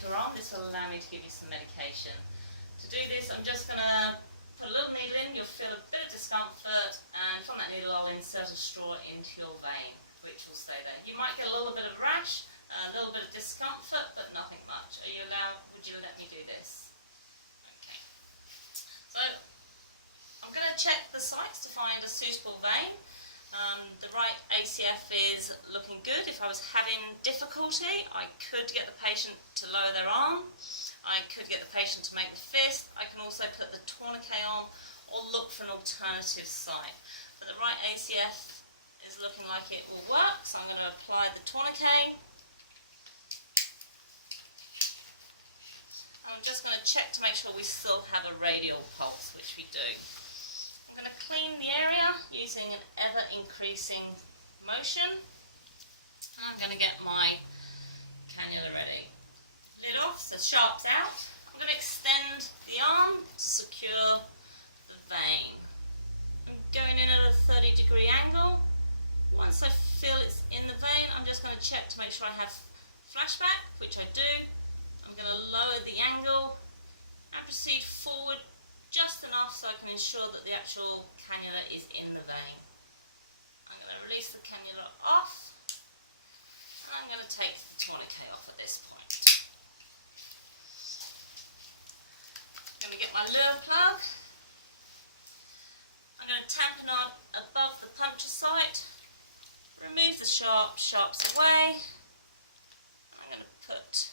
into your arm. This will allow me to give you some medication. To do this, I'm just going to put a little needle in. You'll feel a bit of discomfort, and from that needle I'll insert a straw into your vein, which will stay there. You might get a little bit of rash, a little bit of discomfort, but nothing much. Would you let me do this? Okay. So I'm going to check the sites to find a suitable vein. The right ACF is looking good. If I was having difficulty, I could get the patient to lower their arm. I could get the patient to make the fist. I can also put the tourniquet on or look for an alternative site. But the right ACF is looking like it will work, so I'm going to apply the tourniquet. And I'm just going to check to make sure we still have a radial pulse, which we do. I'm going to clean the area using an ever-increasing motion. And I'm going to get my cannula ready. Lid off, so sharps out. I'm going to extend the arm to secure the vein. I'm going in at a 30-degree angle. Once I feel it's in the vein, I'm just going to check to make sure I have flashback, which I do. I'm going to lower the angle and proceed forward just enough so I can ensure that the actual cannula is in the vein. I'm going to release the cannula off, and I'm going to take the tourniquet off at this point. I'm going to get my lure plug. I'm going to tamponade above the puncture site, remove the sharps away, and I'm going to put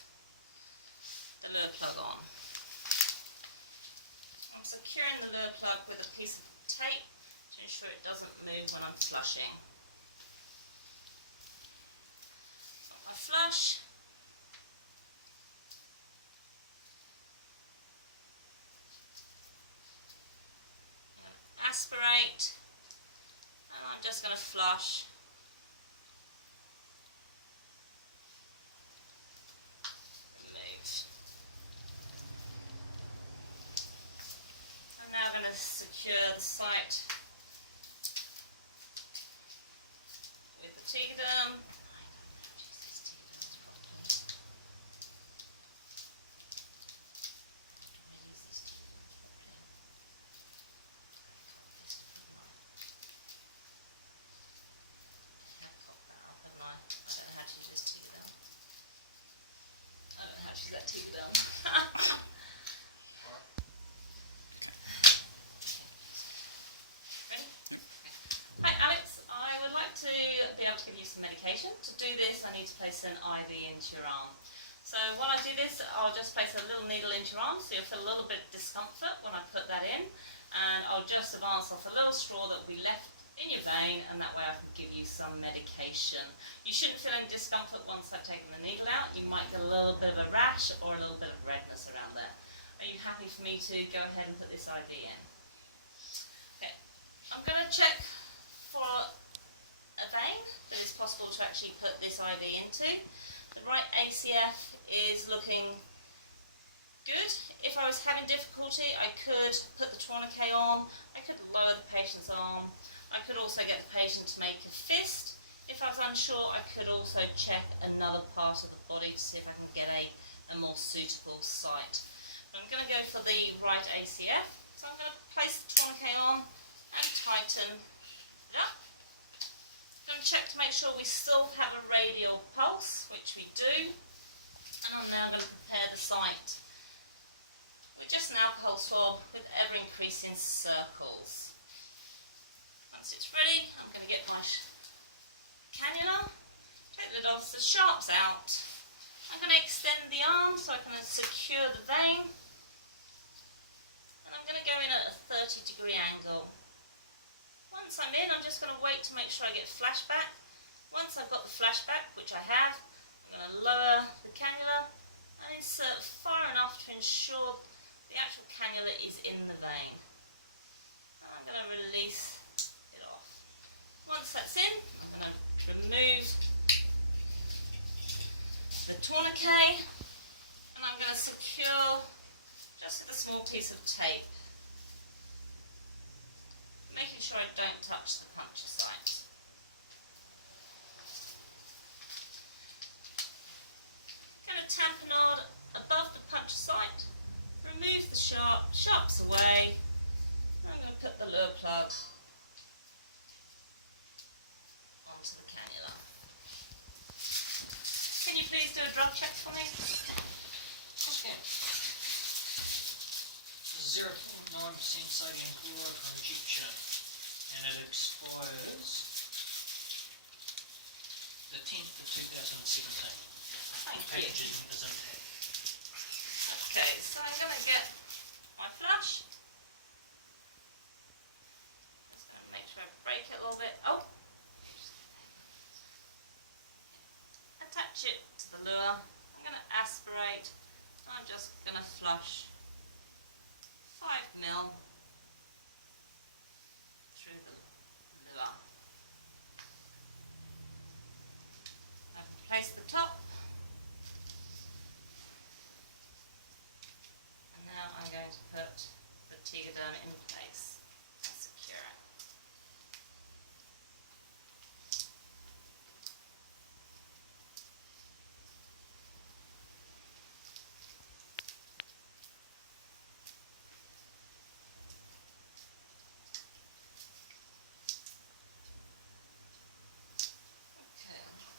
the lure plug on. I'm securing the lure plug with a piece of tape to ensure it doesn't move when I'm flushing. Got my flush. Aspirate, and I'm just going to flush. Remove. I'm now going to secure the site with the Tegaderm. To do this, I need to place an IV into your arm. So while I do this, I'll just place a little needle into your arm, so you'll feel a little bit of discomfort when I put that in, and I'll just advance off a little straw that we left in your vein, and that way I can give you some medication. You shouldn't feel any discomfort once I've taken the needle out. You might get a little bit of a rash or a little bit of redness around there. Are you happy for me to go ahead and put this IV in? Okay, I'm going to check for a vein that it's possible to actually put this IV into. The right ACF is looking good. If I was having difficulty, I could put the tourniquet on, I could lower the patient's arm, I could also get the patient to make a fist. If I was unsure, I could also check another part of the body to see if I can get a more suitable site. I'm going to go for the right ACF, so I'm going to place the tourniquet on and tighten it up. I'm going to check to make sure we still have a radial pulse, which we do, and I'm now going to prepare the site. We just now pulse for with ever-increasing circles. Once it's ready, I'm going to get my cannula, take the lid off, the sharps out. I'm going to extend the arm so I can secure the vein, and I'm going to go in at a 30-degree angle. Once I'm in, I'm just going to wait to make sure I get flashback. Once I've got the flashback, which I have, I'm going to lower the cannula and insert far enough to ensure the actual cannula is in the vein. And I'm going to release it off. Once that's in, I'm going to remove the tourniquet, and I'm going to secure just with a small piece of tape, making sure I don't touch the puncture site. I'm going to tamponade sharps away. I'm going to put the lure plug onto the cannula. Can you please do a drug check for me? Of course you can. 0.9% sodium chloride for injection, and it expires the 10th of 2017. Thank you. Packaging is intact. Okay, so I'm going to get my flush. Just going to make sure I break it a little bit. Oh! Attach it to the lure. I'm going to aspirate. I'm just going to flush 5 ml through the lure. I've placed the top. And now I'm going to put the Tegaderm in place and secure it.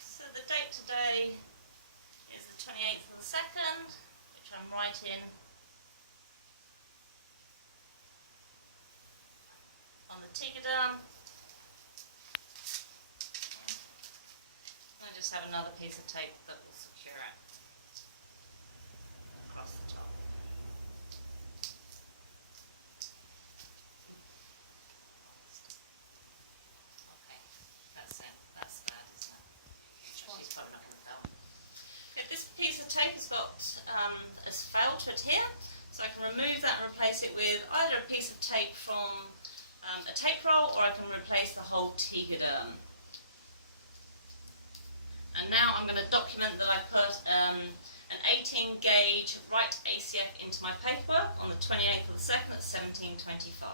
So the date today is the 28th of the 2nd, which I'm writing on the Tegaderm. I just have another piece of tape that will secure it across the top. Okay, that's it. That's bad, isn't it? She's probably not going to help. If this piece of tape has failed to adhere, so I can remove that and replace it with either a piece of tape from a tape roll, or I can replace the whole Tegaderm. And now I'm going to document that I put an 18 gauge right ACF into my paperwork on the 28th of the 2nd at 17:25.